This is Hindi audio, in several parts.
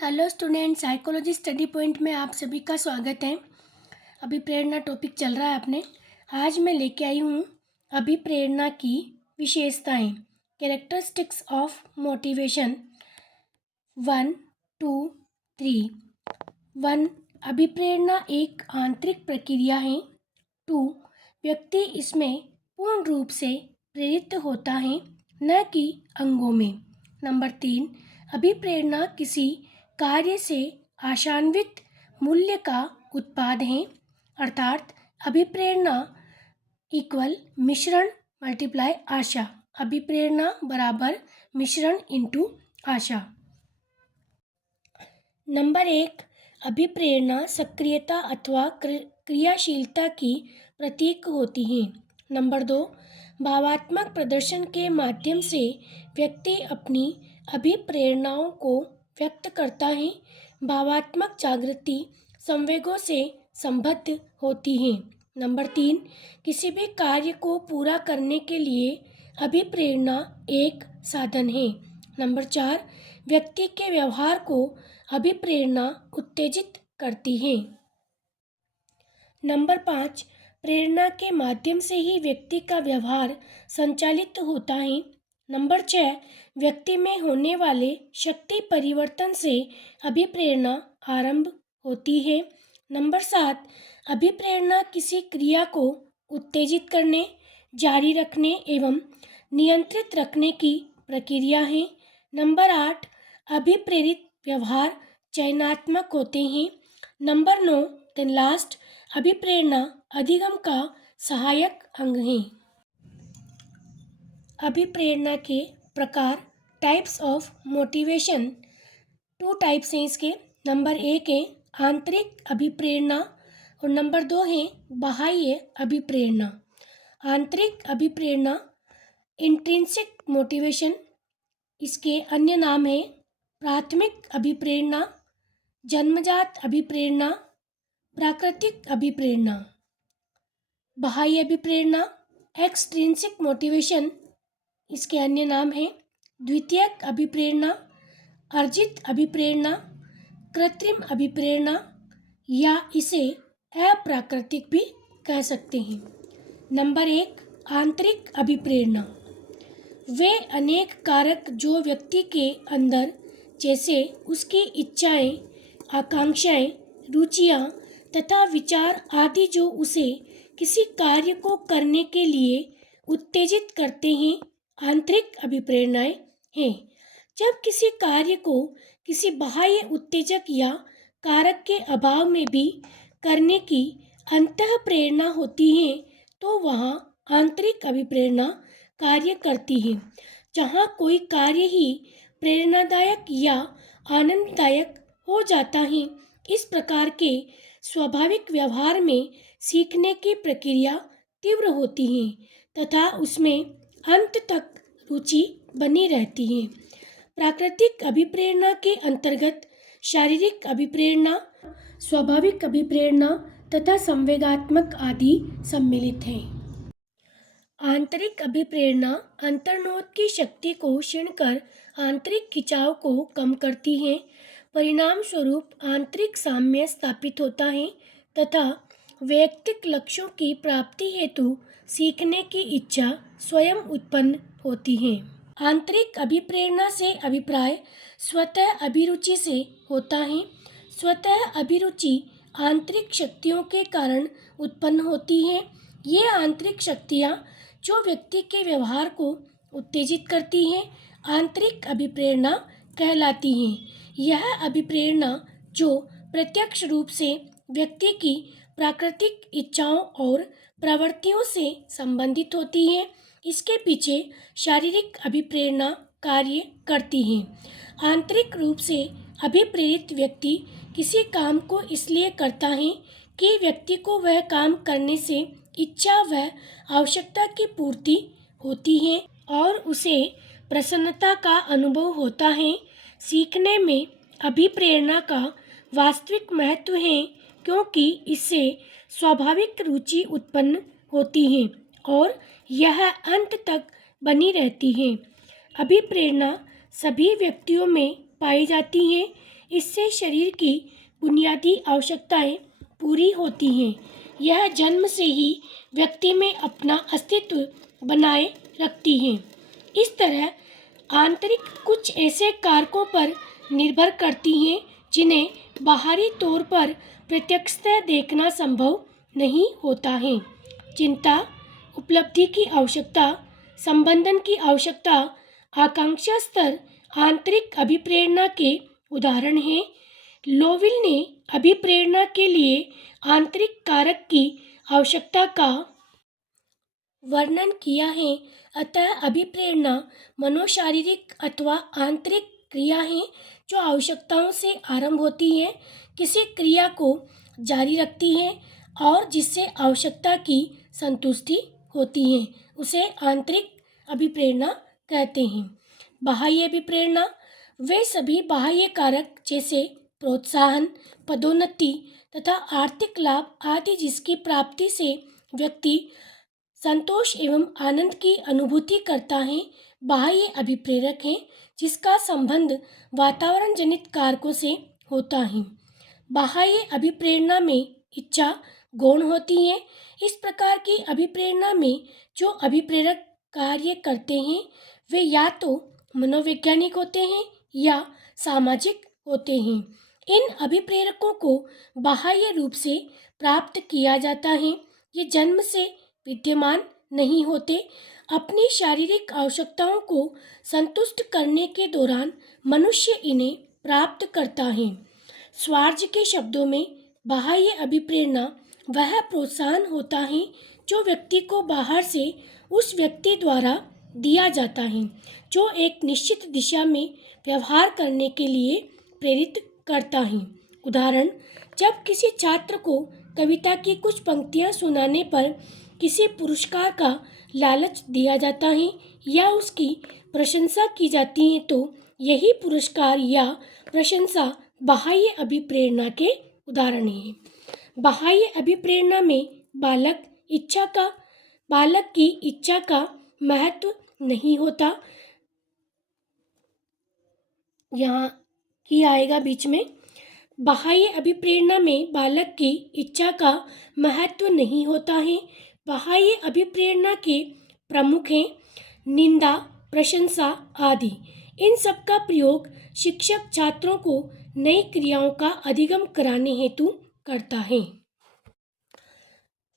Hello student, psychology study point में आप सभी का स्वागत है। अभिप्रेरणा टॉपिक चल रहा है अपने। आज मैं लेके आई हूँ अभिप्रेरणा की विशेषताएं, कैरेक्टरिस्टिक्स ऑफ मोटिवेशन 1, 2, 3। 1, अभिप्रेरणा एक आंतरिक प्रक्रिया है। 2, व्यक्ति इसमें पूर्ण रूप से प्रेरित होता है, न कि अंगों में। नंबर 3, अभिप्रेरणा किसी कार्य से आशान्वित मूल्य का उत्पाद है, अर्थात अभिप्रेरणा इक्वल मिश्रण मल्टीप्लाई आशा। अभिप्रेरणा बराबर मिश्रण इंटू आशा। नंबर 1, अभिप्रेरणा सक्रियता अथवा क्रियाशीलता की प्रतीक होती है। नंबर 2, भावात्मक प्रदर्शन के माध्यम से व्यक्ति अपनी अभिप्रेरणाओं को व्यक्त करता है। भावात्मक जागृति संवेगों से संबद्ध होती है। नंबर 3, किसी भी कार्य को पूरा करने के लिए अभिप्रेरणा एक साधन है। नंबर 4, व्यक्ति के व्यवहार को अभिप्रेरणा उत्तेजित करती है। नंबर 5, प्रेरणा के माध्यम से ही व्यक्ति का व्यवहार संचालित होता है। नंबर 6, व्यक्ति में होने वाले शक्ति परिवर्तन से अभिप्रेरणा आरंभ होती है। नंबर 7, अभिप्रेरणा किसी क्रिया को उत्तेजित करने, जारी रखने एवं नियंत्रित रखने की प्रक्रिया है। नंबर 8, अभिप्रेरित व्यवहार चयनात्मक होते हैं। नंबर 9, देन लास्ट, अभिप्रेरणा अधिगम का सहायक अंग है। अभिप्रेरणा के प्रकार, टाइप्स ऑफ मोटिवेशन, 2 टाइप्स हैं इसके। नंबर 1 है आंतरिक अभिप्रेरणा और नंबर 2 है बाह्य अभिप्रेरणा। आंतरिक अभिप्रेरणा इंट्रिंसिक मोटिवेशन, इसके अन्य नाम है प्राथमिक अभिप्रेरणा, जन्मजात अभिप्रेरणा, प्राकृतिक अभिप्रेरणा। बाह्य अभिप्रेरणा एक्सट्रिंसिक मोटिवेशन, इसके अन्य नाम है द्वितीयक अभिप्रेरणा, अर्जित अभिप्रेरणा, कृत्रिम अभिप्रेरणा या इसे अप्राकृतिक भी कह सकते हैं। नंबर 1, आंतरिक अभिप्रेरणा। वे अनेक कारक जो व्यक्ति के अंदर, जैसे उसकी इच्छाएं, आकांक्षाएं, रुचियां तथा विचार आदि, जो उसे किसी कार्य को करने के लिए उत्तेजित करते हैं, आंतरिक अभिप्रेरणाएं हैं। जब किसी कार्य को किसी बाह्य उत्तेजक या कारक के अभाव में भी करने की अंतः प्रेरणा होती है, तो वहाँ आंतरिक अभिप्रेरणा कार्य करती है। जहाँ कोई कार्य ही प्रेरणादायक या आनंददायक हो जाता है, इस प्रकार के स्वाभाविक व्यवहार में सीखने की प्रक्रिया तीव्र होती है तथा उसमें अंत तक रुचि बनी रहती है। प्राकृतिक अभिप्रेरणा के अंतर्गत शारीरिक अभिप्रेरणा, स्वाभाविक अभिप्रेरणा तथा संवेगात्मक आदि सम्मिलित हैं। आंतरिक अभिप्रेरणा अंतर्निहित की शक्ति को क्षीण कर आंतरिक खिंचाव को कम करती है। परिणाम स्वरूप आंतरिक साम्य स्थापित होता है तथा वैयक्तिक लक्ष्यों की प्राप्ति हेतु सीखने की इच्छा स्वयं उत्पन्न होती है। आंतरिक अभिप्रेरणा से अभिप्राय स्वतः अभिरुचि से होता है। स्वतः अभिरुचि आंतरिक शक्तियों के कारण उत्पन्न होती है। ये आंतरिक शक्तियाँ जो व्यक्ति के व्यवहार को उत्तेजित करती हैं, आंतरिक अभिप्रेरणा कहलाती हैं। यह अभिप्रेरणा जो प्रत्यक्ष रूप से व्यक्ति की प्राकृतिक इच्छाओं और प्रवृत्तियों से संबंधित होती है, इसके पीछे शारीरिक अभिप्रेरणा कार्य करती है। आंतरिक रूप से अभिप्रेरित व्यक्ति किसी काम को इसलिए करता है कि व्यक्ति को वह काम करने से इच्छा व आवश्यकता की पूर्ति होती है और उसे प्रसन्नता का अनुभव होता है। सीखने में अभिप्रेरणा का वास्तविक महत्व है, क्योंकि इससे स्वाभाविक रुचि उत्पन्न होती है और यह अंत तक बनी रहती है। अभिप्रेरणा सभी व्यक्तियों में पाई जाती है। इससे शरीर की बुनियादी आवश्यकताएं पूरी होती हैं। यह जन्म से ही व्यक्ति में अपना अस्तित्व बनाए रखती हैं। इस तरह आंतरिक कुछ ऐसे कारकों पर निर्भर करती हैं जिन्हें बाहरी तौर पर प्रत्यक्षतः देखना संभव नहीं होता है। चिंता, उपलब्धि की आवश्यकता, संबंधन की आवश्यकता, आकांक्षा स्तर आंतरिक अभिप्रेरणा के उदाहरण हैं। लोविल ने अभिप्रेरणा के लिए आंतरिक कारक की आवश्यकता का वर्णन किया है। अतः अभिप्रेरणा मनोशारीरिक अथवा आंतरिक क्रिया है जो आवश्यकताओं से आरंभ होती है, किसी क्रिया को जारी रखती है और जिससे आवश्यकता की संतुष्टि होती है, उसे आंतरिक अभिप्रेरणा कहते हैं। बाह्य अभिप्रेरणा वे सभी बाह्य कारक जैसे प्रोत्साहन, पदोन्नति तथा आर्थिक लाभ आदि जिसकी प्राप्ति से व्यक्ति संतोष एवं आनंद की अनुभूति करता है, बाह्य अभिप्रेरक है जिसका संबंध वातावरण जनित कारकों से होता है। बाह्य अभिप्रेरणा में इच्छा गौण होती है। इस प्रकार की अभिप्रेरणा में जो अभिप्रेरक कार्य करते हैं वे या तो मनोवैज्ञानिक होते हैं या सामाजिक होते हैं। इन अभिप्रेरकों को बाह्य रूप से प्राप्त किया जाता है। ये जन्म से विद्यमान नहीं होते। अपनी शारीरिक आवश्यकताओं को संतुष्ट करने के दौरान मनुष्य इन्हें प्राप्त करता है। स्वार्ज के शब्दों में बाह्य अभिप्रेरणा वह प्रोत्साहन होता है जो व्यक्ति को बाहर से उस व्यक्ति द्वारा दिया जाता है जो एक निश्चित दिशा में व्यवहार करने के लिए प्रेरित करता है। उदाहरण, जब किसी छात्र को कविता की कुछ पंक्तियां सुनाने पर किसी पुरस्कार का लालच दिया जाता है या उसकी प्रशंसा की जाती है तो यही पुरस्कार या प्रशंसा बाह्य अभिप्रेरणा के उदाहरण हैं। बाह्य अभिप्रेरणा में बालक की इच्छा का महत्व नहीं होता। यहाँ की आएगा बीच में। बाह्य अभिप्रेरणा में बालक की इच्छा का महत्व नहीं होता है। बाह्य अभिप्रेरणा के प्रमुख हैं निंदा, प्रशंसा आदि। इन सब का प्रयोग शिक्षक छात्रों को नई क्रियाओं का अधिगम कराने हेतु करता है।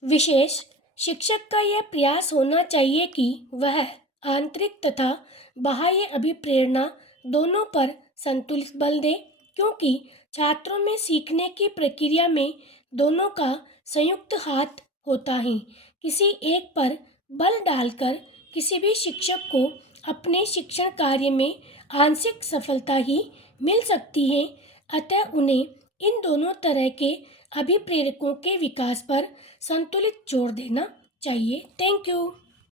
विशेष शिक्षक का यह प्रयास होना चाहिए कि वह आंतरिक तथा बाह्य अभिप्रेरणा दोनों पर संतुलित बल दे, क्योंकि छात्रों में सीखने की प्रक्रिया में दोनों का संयुक्त हाथ होता है। किसी एक पर बल डालकर किसी भी शिक्षक को अपने शिक्षण कार्य में आंशिक सफलता ही मिल सकती है। अतः उन्हें इन दोनों तरह के अभिप्रेरकों के विकास पर संतुलित जोर देना चाहिए। Thank you.